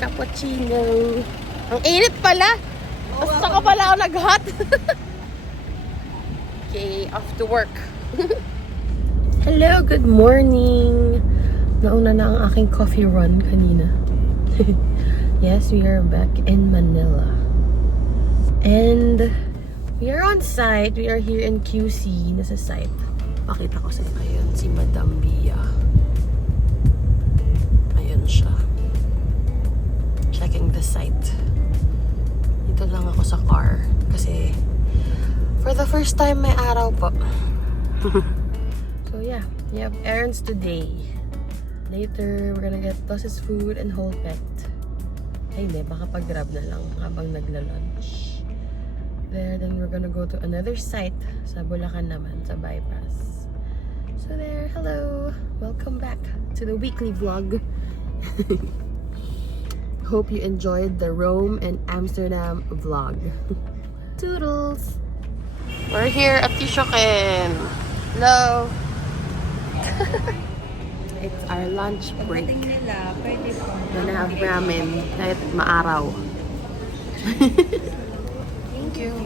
cappuccino. Ang init pala. Tapos saka pala ako nag-hot. Okay, off to work. Hello, good morning. Nauna na ang aking coffee run kanina. Yes, we are back in Manila. And we are on site. We are here in QC. Nasa site. Pakita ko sa inyo. Ayan, si Madam Bia. Ayan siya. Checking the site. Dito lang ako sa car. Kasi for the first time may araw po. So yeah, we have errands today. Later, we're gonna get Toss's food and whole pet. Ay hindi, baka pag-grab na lang habang nagla-lunch. There, then we're gonna go to another site sa Bulacan naman, sa bypass. So there, hello! Welcome back to the weekly vlog. Hope you enjoyed the Rome and Amsterdam vlog. Toodles! We're here at Tishoken. Hello! It's our lunch break. We're gonna have ramen kahit maaraw. Thank you.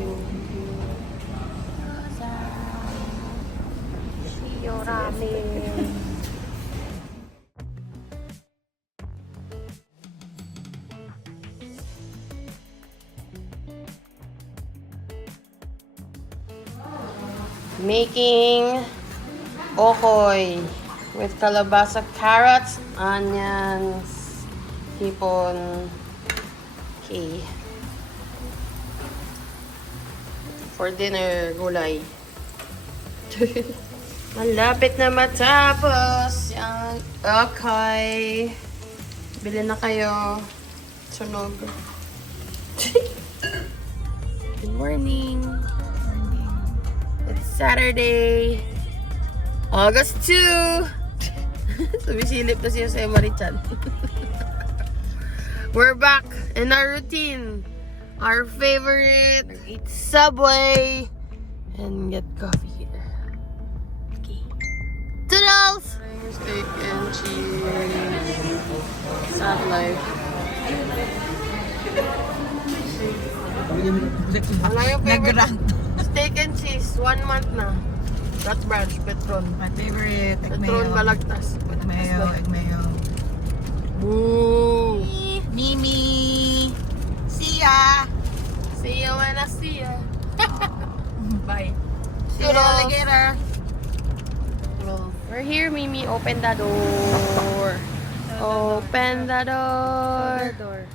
Shiyo ramen. Making okoy with kalabasa, carrots, onions, hipon. Okay. For dinner, gulay. Malapit na matapos. Yan. Okay. Bili na kayo. Sunog. Good morning. It's Saturday, August 2. Sumisilip na siya sa Marichan. We're back in our routine. Our favorite, eat Subway and get coffee here. Okay. Toodles! Steak and cheese. Sad life. Ano yung favorite? Steak and cheese. 1 month na. Rat Branch, Petron. My favorite, egg Petron mayo. Balagtas. Egg mayo, egg mayo. Woo! Mimi! See ya! See you when I see ya. Bye. See you later! We're here, Mimi. Open the door. Open the door.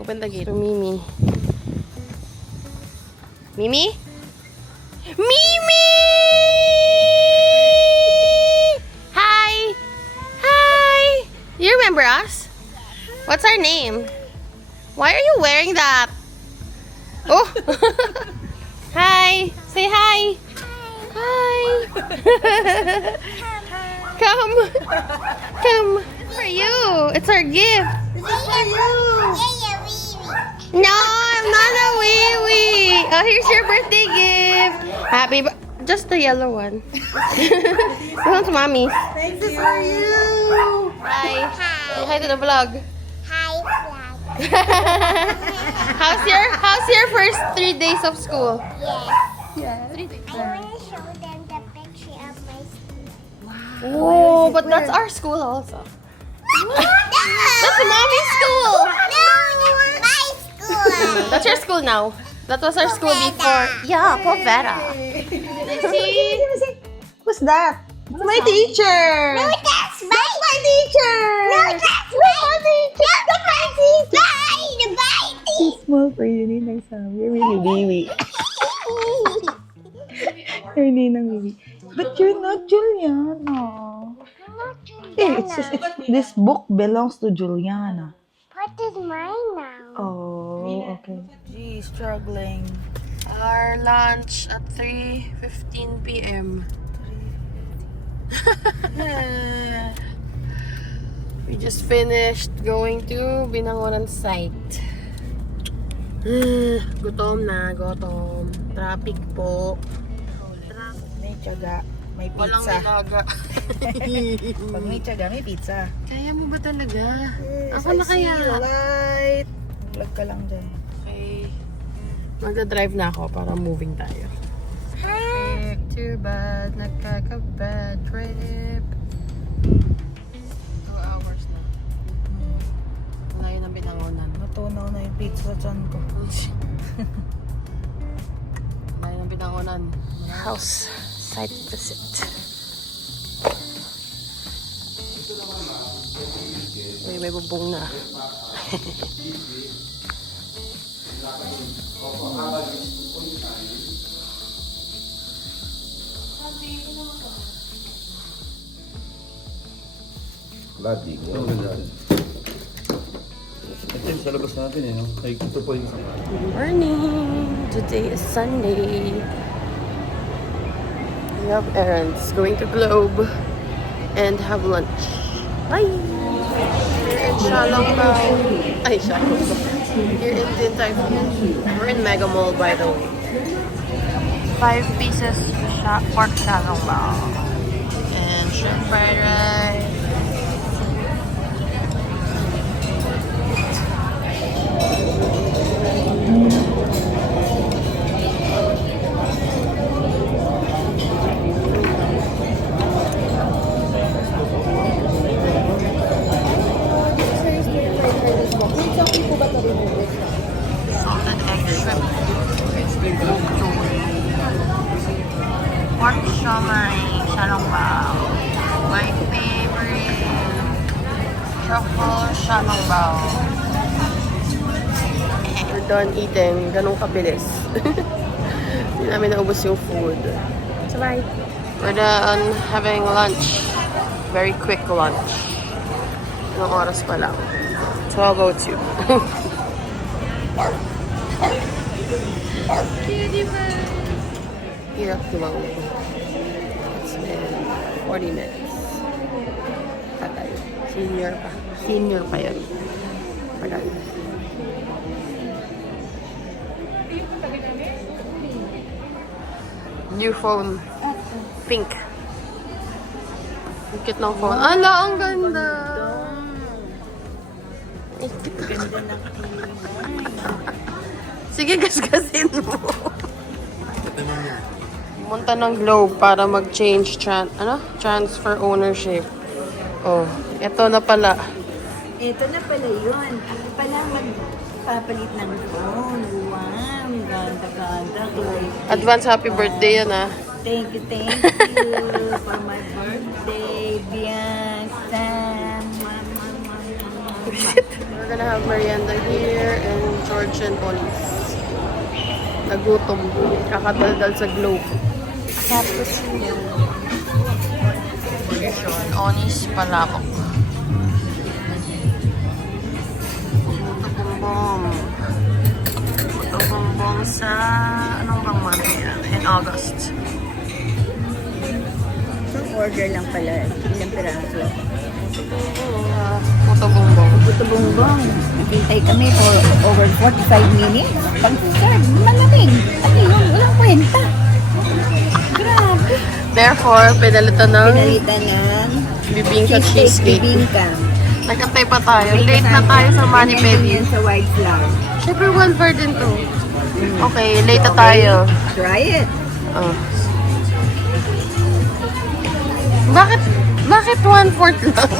Open the gate. So, Mimi. Mimi? Mimi! Hi! Hi! You remember us? What's our name? Why are you wearing that? Oh! Hi! Say hi! Hi! Come! Come! For you! It's our gift! No, I'm not a wee-wee! Oh, here's your birthday gift! Happy just the yellow one. This one's mommy's. Thank you for you! Hi! Say hi to the vlog. How's your first 3 days of school? Yes. 3 days. I want to show them the picture of my school. Oh, but that's our school also. That's mommy's school. No, my school. That's your school now. That was our school before. Yeah, Povera. Who's that? It's my teacher! No, that's my teacher! No, that's my teacher. That's my teacher. My Too small for you, Ninang Sam. You're really baby. You're Ninang baby. But you're not Juliana. Hey, this book belongs to Juliana. What is mine now? Oh, okay. Gee, struggling. Our lunch at 3:15 p.m. We just finished going to Binangonan site. Gutom na, gutom. Traffic po. May tiyaga. May Walang pizza. nilaga. Pag may tiyaga, may pizza. Kaya mo ba talaga? Yes, Ako na I kaya. see the light. Vlog ka lang dyan. Okay. Magdadrive na ako para moving tayo. Picture bad, nagkaka-bad trip. 2 hours na. Layo ng Binangonan. Natunaw na yung pizza dyan ko. Layo ng Binangonan. House site visit. May bubong na. Lagi. Oo, ganyan. Ito yung sa labas natin eh. No? Ay, ito po yung... Good morning! Today is Sunday. We have errands. Going to Globe and have lunch. Bye! Here in Shalongbao. Ay, Shalongbao. Here in Din Tai Fung. We're in Mega Mall, by the way. 5 pieces pork Shalongbao. And shrimp fried rice. Salted egg shrimp. Pork siomai, Shalongbao. My favorite. Truffle Shalongbao. We're done eating. Ganun kabilis. Hindi namin naubos yung food. It's alright. We're done having lunch. Very quick lunch. Anong oras pa lang? 12:02. Cutie pie! Hirap tumango. It's been 40 minutes. Tagal. Senior pa. Senior pa yan. Tagal. New phone. Pink. Ang cute ng phone. Ala, ang ganda! Sige, gasgasin mo. Pumunta ng Globe para mag-change transfer ownership. Oh, eto na pala. Ito na pala yun. Ako pala magpapalit ng phone. Wow, ganda-ganda. Advance happy birthday yan ah. Thank you for my birthday, Bianca. We're gonna have merienda here in George and Ollie's. Nagutom. Kakadaldal sa Globe. Tapos yun. Ollie's palabok. Ito bumbong sa... Anong bang month yan? In August. So, order lang pala. Ilang piraso. Puto bumbong. Buto bongbong. Naghintay kami for over 45 minutes. Pag-serve, malamig. Ano yun? Walang kwenta. Grabe. Therefore, pinalitan ng Pinalitan ng bibingka cheesecake. bibingka. Nagkantay pa tayo. Late na tayo sa Mani Pedi. Yan sa white flour. Siyempre, 1/4 din to. Okay, late na tayo. Try it. Oh. Bakit 1/4 lang?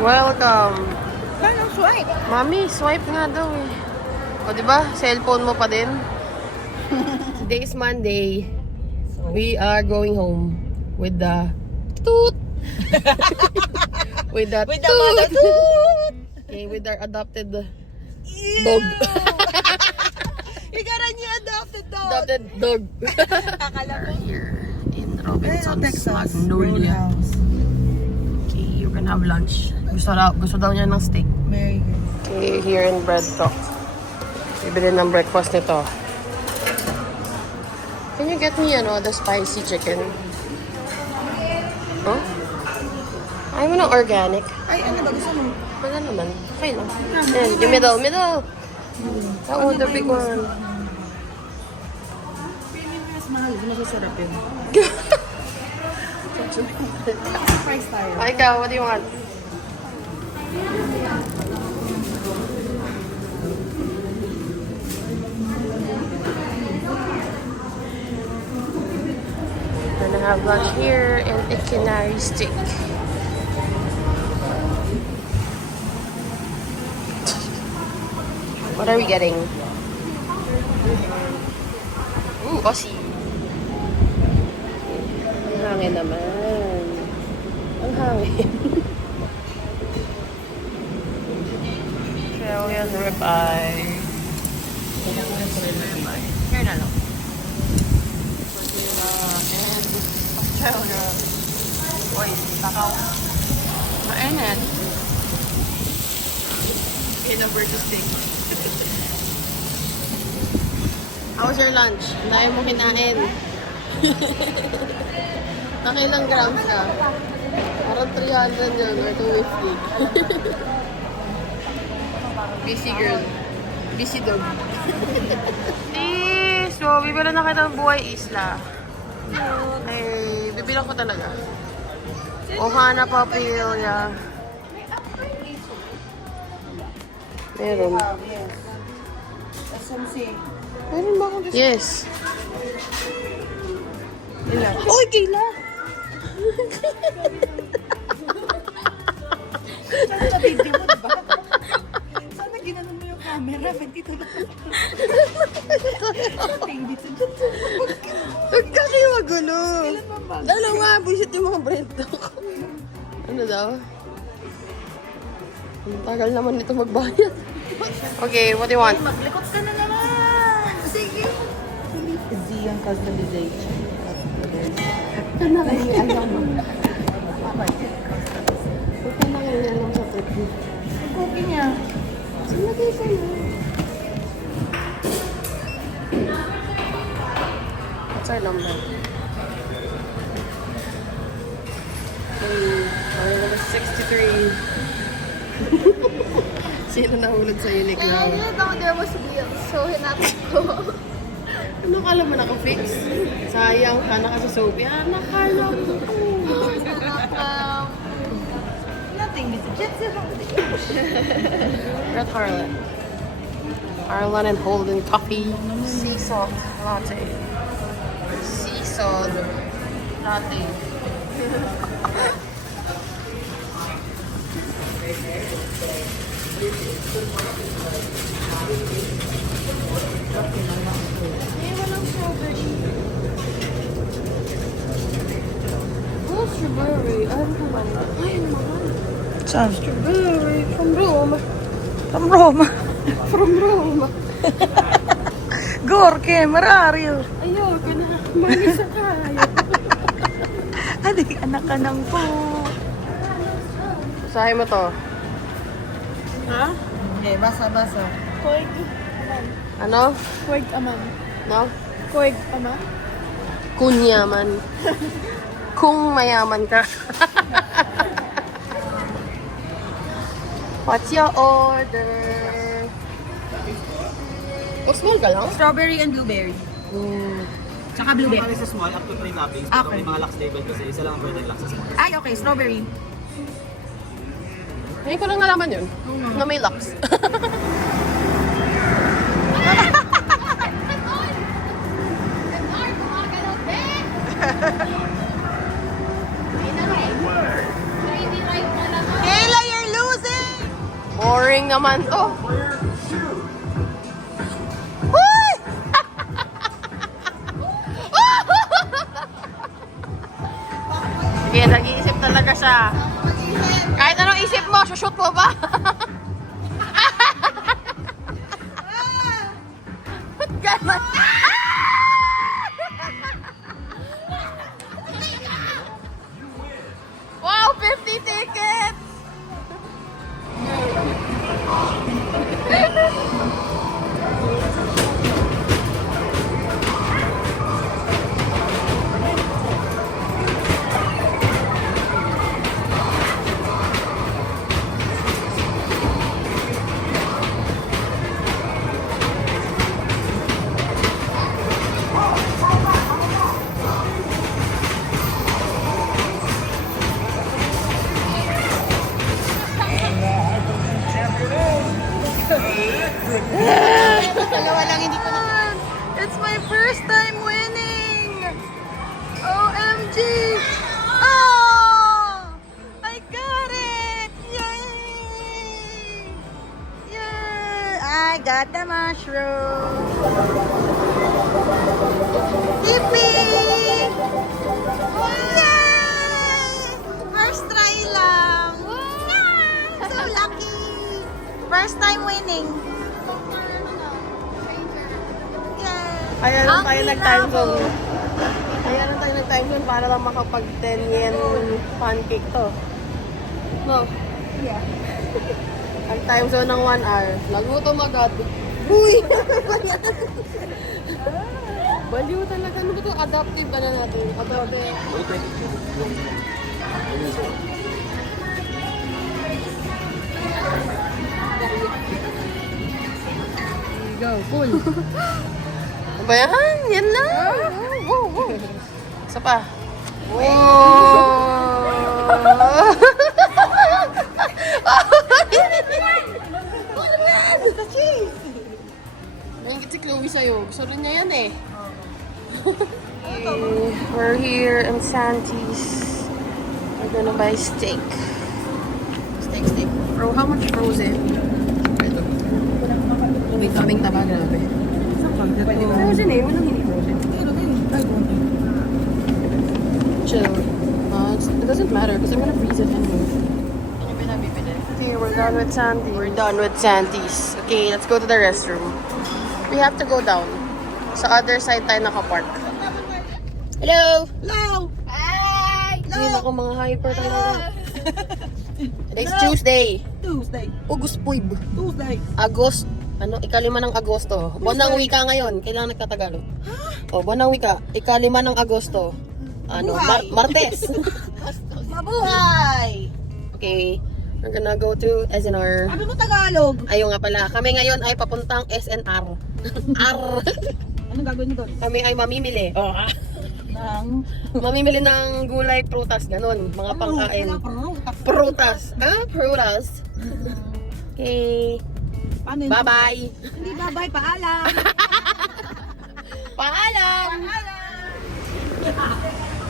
Welcome. Paano swipe? Mami, swipe nga daw eh. O, diba? Cellphone mo pa din. Today is Monday. We are going home with the toot. with the mother toot. Okay, with our adopted dog. You got a new adopted dog. Adopted dog. Akala ko. Here in Robinson's Texas. Magnolia. Okay, you can have lunch. Gusto daw niya ng steak. Very good. Okay, here in Bread Talk. Bibili ng breakfast nito. Can you get me, the spicy chicken? Huh? Ayaw mo ng organic. Ay, ano ba gusto mo? Wala naman. Okay lang. And yung middle. Oh, the big one. Mas mahal. Masasarap yun. Price tayo. Ikaw, what do you want? We're gonna have lunch here and a canary stick. What are we getting? Ooh, Aussie. Ang hangin naman. Ang hangin. Australian ribeye. Here na lang. And Australia. Uy, takaw. Mainit. Pinang versus steak. How was your lunch? Ang dami mo kinain. Nakilang grams ka? Parang 300 yun or 250. Busy girl. Busy dog. So, bibila na kita ng buhay isla. Ay, bibilang ko talaga. Ohana Papilla. Meron. SMC. Meron ba akong yes. Ilan? Uy, Kayla! Sana na-video mo, diba? Sana ginanon mo yung camera. Ba't dito na? Tingin dito dyan. Huwag ka kayo magulo. Kailan ba ba? Dalawa, bullshit yung mga brand ko. Ano daw? Ang tagal naman nito magbayad. Okay, what do you want? Maglikot ka na naman! Sige! Ziyan customization. Kana kayo alam mo. Kana kayo alam sa trip mo. Ang cookie niya. Sinagay ko na. What's our number? Our number 63. Sino nahulog sa unique Kaya na? yun ako there was wheels. So, hinatid ko. Ano kala mo naka-fix? Sayang ka, naka-Sophia. Nakala mo. Nothing, Mr. Jetson. Red Harlan. Harlan and Holden coffee. Sea salt latte. Sea salt latte. Walang strawberry. Oh, strawberry. Ay, naman. Ay, naman. Saan? Strawberry from Rome. From Roma. From Rome. Gorke, Marario. Ayoko na. Manisa tayo. Adik, anak ka nang po. Usahin mo to. Ha? Okay, basa-basa. Korg. Ano? Korg aman. No? Korg ama. Kunyaman. Kung mayaman ka. What's your order? Oh, small ka lang? Strawberry and blueberry. Tsaka blueberry. Kami sa small, up to 3 toppings. Pero may mga lax label kasi isa lang ang pwede lax sa small. Ay, okay, strawberry. Ngayon ko lang nalaman yun. Na may locks. Kayla, you're losing! Boring naman to. Uy! Sige, nag-iisip talaga siya. Kahit anong isip mo, shoot mo ba? Ba't gano'n? Wow, 50 tickets! Dalawa lang, hindi ko na. It's my first time winning! OMG! Oh! I got it! Yay! Yay! I got the mushroom! Yippee! Yay! First try lang! So lucky! First time winning! Yay! Ayan lang tayo nag-time zone. Ayan lang tayo nag-time zone para lang makapag 10 yen pancake to. No? Yeah. Ang time zone ng 1 hour. Nagutom agad. Uy! Baliw talaga. Ano ba ito? Adaptive ba na natin? Adaptive. Go, full. Ano ba yan? Yan lang. Isa pa. Nangit si Chloe sa'yo. Gusto rin niya yan eh. Okay, we're here in Santis. We're gonna buy steak. Steak. Bro, how much frozen? Ito. May kaming taba, grabe. Frozen eh, walang hindi frozen. Chill. It doesn't matter because I'm gonna freeze it anyway. Okay, we're done with Santis. We're done with Santis. Okay, let's go to the restroom. We have to go down. Sa other side tayo nakapark. Hello! Hello! Hi! Hindi ako mga hyper talaga. Today's Tuesday. August Puib. Agost. Ikalima ng Agosto. Buwan ng wika ngayon. Kailangan nagtatagalog. O, buwan ng wika. Ikalima ng Agosto. Martes. Mabuhay! Okay. We're gonna go to SNR. Ano mo Tagalog? Ayun nga pala. Kami ngayon ay papuntang SNR. Anong gagawin mo doon? Kami ay mamimili. Mamimili ng gulay, prutas, ganun. Mga pangkain. Prutas. Prutas. Okay. Paano yun? Bye-bye. Hindi bye-bye, paalam! Paalam!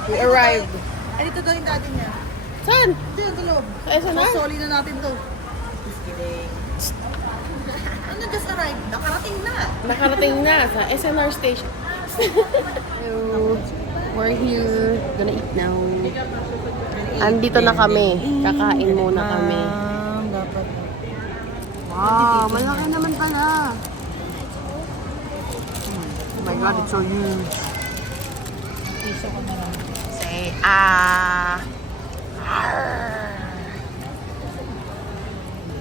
We arrived. Ay, dito gawin natin niya. Saan? Dito sa loob. Sa SNR? Soli na natin to. Just kidding. Ano just arrived? Nakarating na. Nakarating na sa SNR station. So, we're here. Gonna eat now. Andito na kami. Kakain muna kami. Dapat. Wow, malaki naman pala. Oh my God, it's so huge. Say,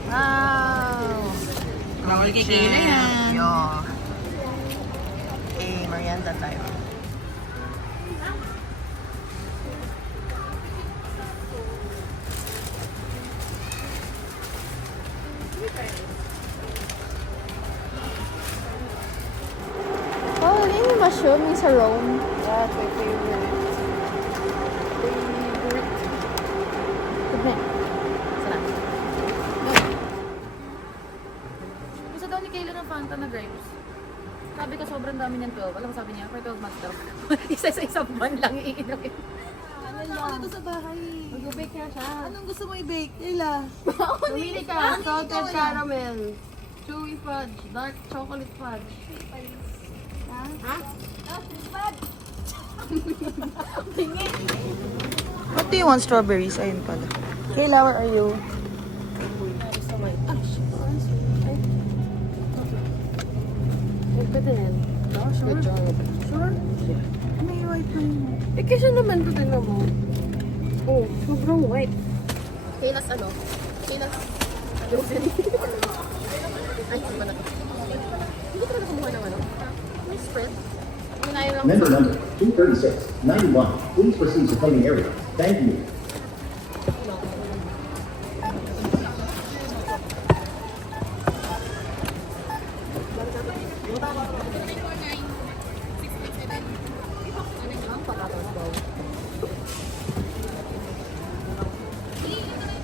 Wow. Bawal kikila yan. Yo. Okay, merienda tayo. Oh, ini mushroom is a Rome. That's my favorite. Sarap. Gusto daw ni Kayla ng Fanta na grapes. Sabi ko sobrang dami niyan 12. Alam mo sabi niya, for 12 months daw. Isa-isang buwan lang iinumin. Ano lang? Dito sa bahay. Mag-bake na siya. Anong gusto mo i-bake? Kayla? Pumili ka. Salted caramel. Chewy fudge. Dark chocolate fudge. Ha? What do you want? Strawberries? Ayun pala. Kayla, where are you? Pwede yan. Good job. Sure? May white na yun. Eh, kasi naman ito din mo. Oh, sobrang white. Kayla's ano? Kayla's frozen. Ay, ano ba na ito? Hindi ko na kumuha ng ano. May spread. Kinain lang. Member number 23691. Please proceed to claiming area. Thank you.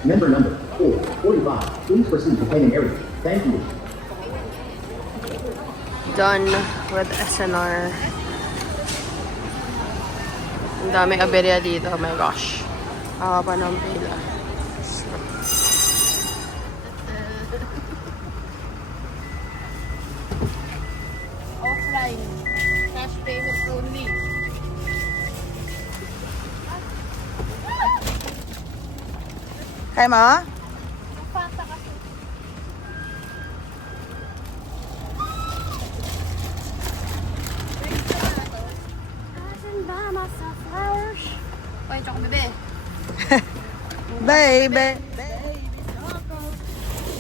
Member number 445. Please proceed to claiming area. Thank you. done with SNR. Ang daming aberya dito. Oh my gosh. Pa ng pila. Offline. Cash payment only. Kaya ma? Oy, tsaka bebe. Baby.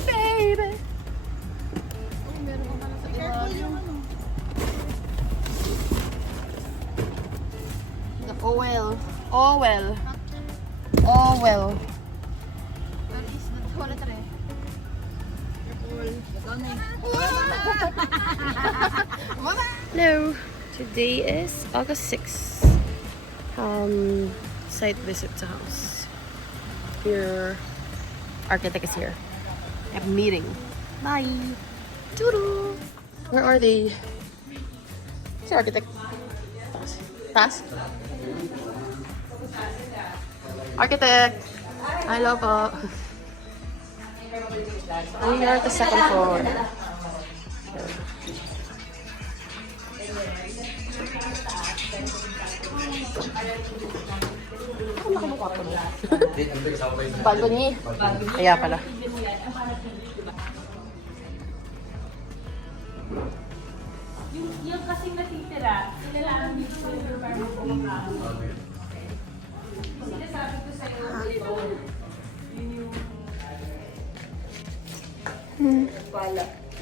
Baby! Oh, meron ka pala sa ilalim. The oil. Oil. Oil. Where is the toiletry? Hello. Today is August 6th. Site visit to house. Your architect is here. I have a meeting. Bye. Toodoo. Where are they? Where's your architect? Pass. Architect. Hello po. We are at the second floor. Balcony. Kaya pala. Yung kasing natitira, sila lang ang dito para kumakain. Sinasabi ko sa'yo,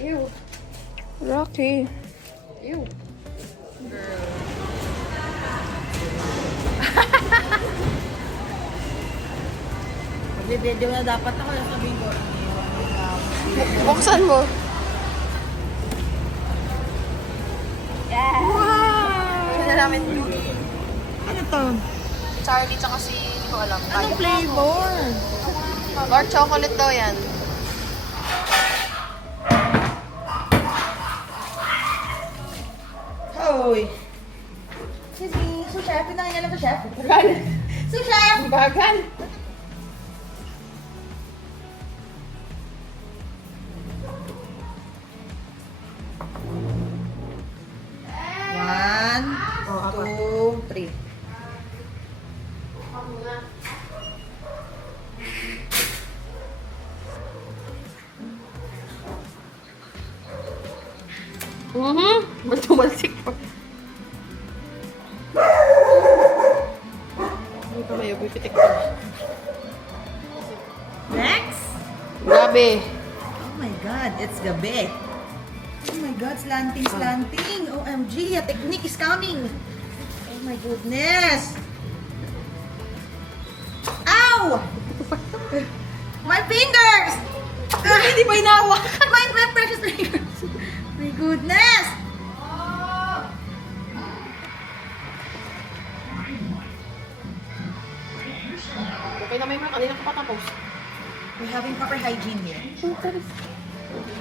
Ew. Rocky. Ew. Video na dapat ako. Sabihin ko. Buksan mo. Wow! Sila namin Ano to? Charlie tsaka si, hindi ko alam. Anong flavor? Dark chocolate daw yan. Hoy. Excuse me. So, chef. Pinangin lang to, chef. So, chef. Bagal. One, two, three. Tumalsik pa. Hindi pa may ubipitik pa. Next. Grabe. Oh my God, it's gabi. Oh my God, slanting, slanting. OMG, a technique is coming. Oh my goodness. Ow! My fingers! Hindi pa inawa. My precious fingers. My goodness. Okay na may mga kanina ko patapos. We're having proper hygiene here.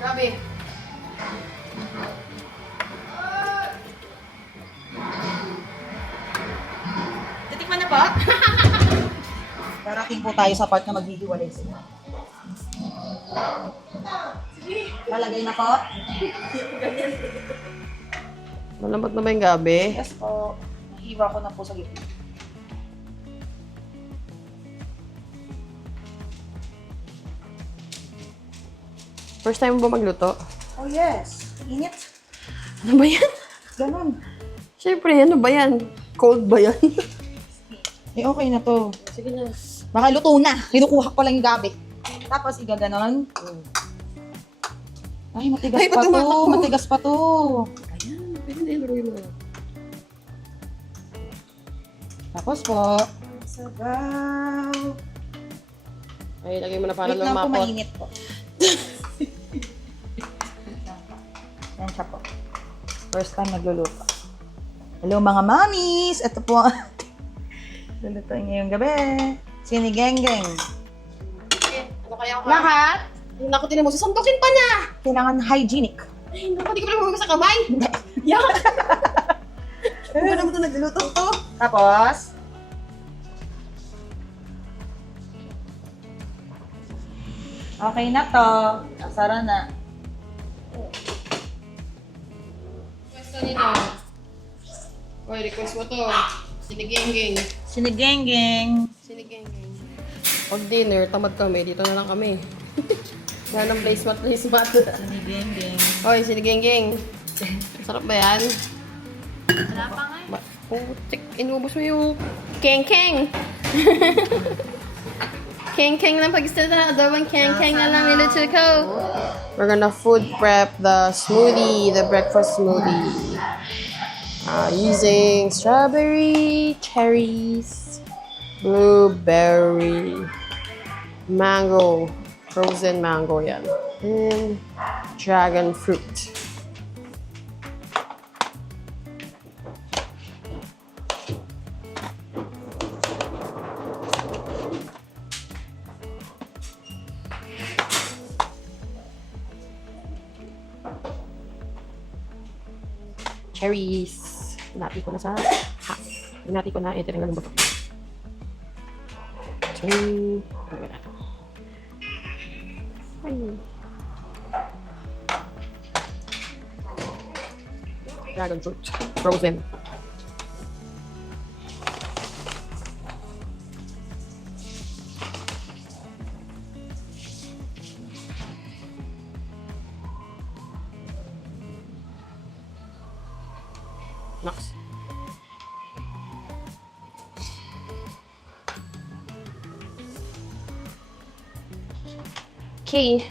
Grabe. Titikman na po. Darating po tayo sa part na maghihiwalay sila. Palagay na po. Malambot na ba yung gabi? Yes po. Nahiwa ko na po sa gitna. First time mo ba magluto? Oh yes. Init. Ano ba yan? Ganon. Siyempre, ano ba yan? Cold ba yan? Eh okay na to. Sige na. Baka luto na. Kinukuha ko lang yung gabi. Tapos igaganon. Ay, matigas Ay, pa to. tumatakbo. Matigas pa to. Ayan, pwede na iluruin mo. Tapos po. Sabaw. Ay, lagay mo na para Wait lang po, lumapot. mainit po. Yan siya po. First time nagluluto. Hello mga mommies! Ito po ang lulutuin ngayong gabi. Sinigeng-geng. Ano kaya ako? Lahat, Naku, tinan mo, susuntukin pa niya! kailangan hygienic. Ay, naku, di ko pala mabugas sa kamay. Yan. Ano naman ito nagluluto to? Tapos, okay na to. Asara na. Request nito. Oy, request mo to. Sinigeng-geng. Sinigeng-geng. Sinigeng-geng. Pag dinner, tamad kami. Dito na lang kami. Yan ang placemat. Sinigeng-geng. Oy, sinigeng-geng. Sarap ba yan? Wala pa nga eh. Putik, inubos mo yung keng-keng. Keng-keng lang pag-istada. Dalawang keng-keng na lang niluto ko. We're gonna food prep the smoothie, the breakfast smoothie. Using strawberry, cherries, blueberry, mango, frozen mango yan, and dragon fruit. Cherries. Hinati ko na sa half. Hinati ko na. Ito rin ng buto. Cherry. Wala na. Ay. Dragon fruit. Frozen. Next. Okay.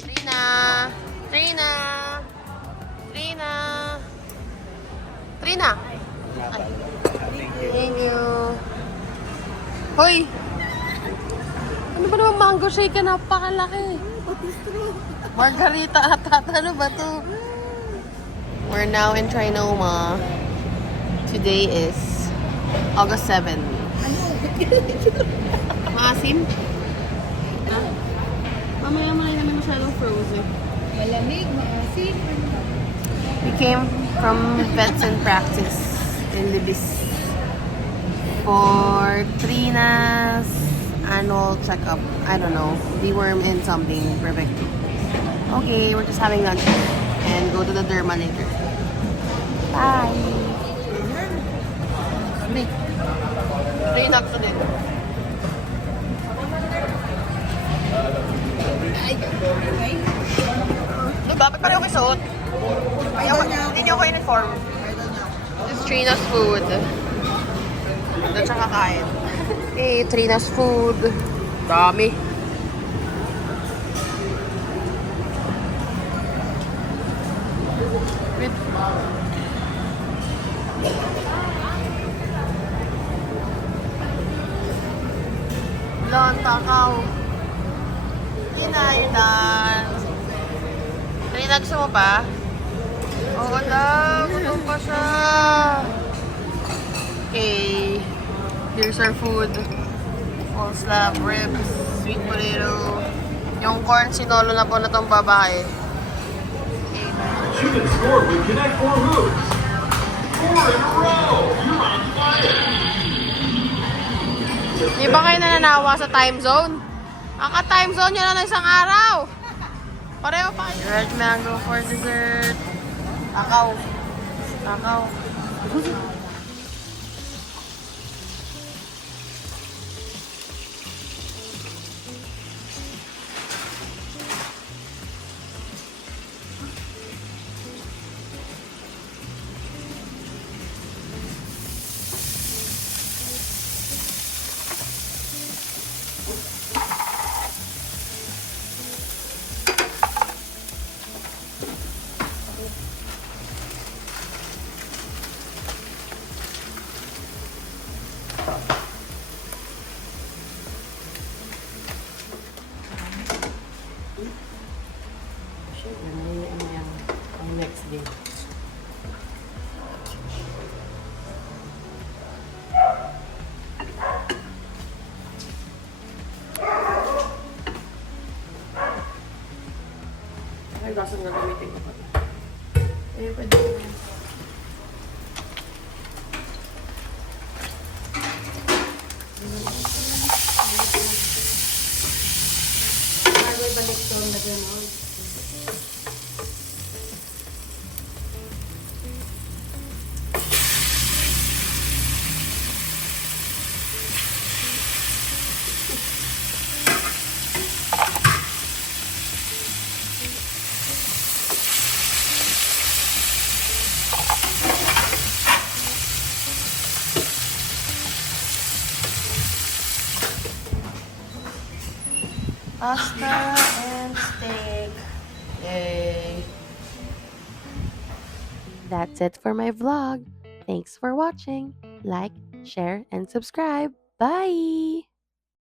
Trina. Trina. Trina. Trina. Thank you. Hoy! Ano ba naman mango shake? Napakalaki. Margarita at ano ba to? We're now in Trinoma. Today is August 7. Maasim? Ha? Mamaya naman masyadong frozen. Malamig, maasim. We came from Vets and Practice in Libis for Trina's annual checkup. I don't know. Deworm and something. Perfect. Okay, we're just having lunch and go to the derma later. Bye! Reenact ko din. Diba? Ba't pareho kayo suot? Hindi niyo ako uniform. This is Trina's food. Doon siya kakain. Hey, Trina's food. Dami. Lon, takaw. Yun na, you're done. Trina, gusto mo pa? Oo daw, gutom pa siya. Okay. Here's our food. Full slab, ribs, sweet potato. Yung corn, sinolo na po na tong babae. You can score with Connect 4 moves. 4 in a row. You're on fire. Di ba kayo nananawa sa time zone? Aka-time zone nyo na ng isang araw. Pareho pa kayo. Red mango for dessert. Takaw. Takaw. baso na gamitin ko. Eh, pwede ko. May balik doon na gano'n. Pasta and steak. Yay! That's it for my vlog. Thanks for watching. Like, share, and subscribe. Bye!